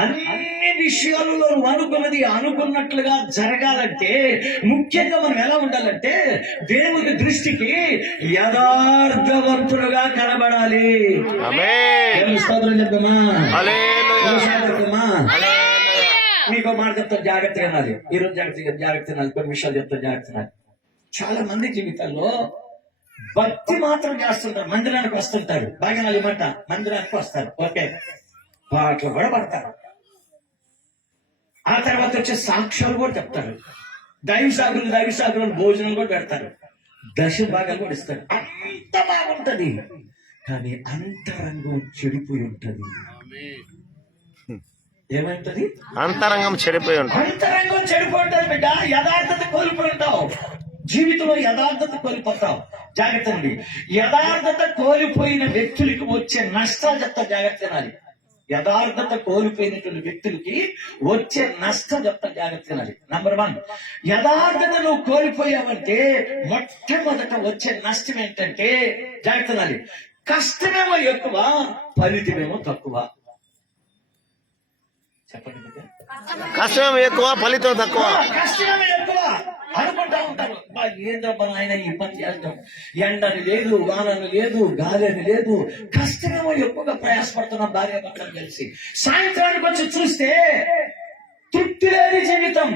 అన్ని విషయాలలో అనుకున్నది అనుకున్నట్లుగా జరగాలంటే ముఖ్యంగా మనం ఎలా ఉండాలంటే దేవుని దృష్టికి యథార్థవంతులుగా కనబడాలి. మీకు మాట చెప్తా, జాగ్రత్తగా వినాలి. ఈరోజు జాగ్రత్త వినాలి. కొన్ని విషయాలు చెప్తా, జాగ్రత్త వినాలి. చాలా మంది జీవితాల్లో భక్తి మాత్రం చేస్తుంటారు, మందిరానికి వస్తుంటారు, బాగా ఇవ్వమంట మందిరానికి వస్తారు, ఓకే, పాటలు కూడా పడతారు, ఆ తర్వాత వచ్చే సాక్ష్యాలు కూడా చెప్తారు, దైవసాగులు భోజనం కూడా పెడతారు, దశ భాగాలు కూడా ఇస్తారు, అంత బాగుంటది. కానీ అంతరంగం చెడిపోయి ఉంటది. ఏమైంటది? అంతరంగం చెడిపోయి ఉంటుంది. అంతరంగం చెడిపోయి ఉంటుంది బిడ్డ. యథార్థత కోల్పోయి ఉంటావు, జీవితంలో యథార్థత కోల్పోతావు. జాగ్రత్త అండి. యథార్థత కోల్పోయిన వ్యక్తులకి వచ్చే నష్టాలు చెప్తా, జాగ్రత్త తినాలి. యథార్థత కోల్పోయినటువంటి వ్యక్తులకి వచ్చే నష్టం చెప్తా, జాగ్రత్త తినాలి. నంబర్ 1, యథార్థత నువ్వు కోల్పోయావంటే మొట్టమొదట వచ్చే నష్టం ఏంటంటే, జాగ్రత్త తినాలి, కష్టమేమో ఎక్కువ, ఫలితమేమో తక్కువ. చెప్పండి, కష్టమేమో ఎక్కువ, ఫలితం తక్కువ. కష్టమేమో ఎక్కువ అనుకుంటా ఉంటారు. ఏంద్రబ్బా ఆయన ఈ పని చేస్తాం, ఎండని లేదు, వానని లేదు, గాలిని లేదు, కష్టమేమో ఎక్కువగా ప్రయాసపడుతున్నాం భార్య భర్తలు కలిసి. సాయంత్రానికి వచ్చి చూస్తే తృప్తి లేని జీవితం,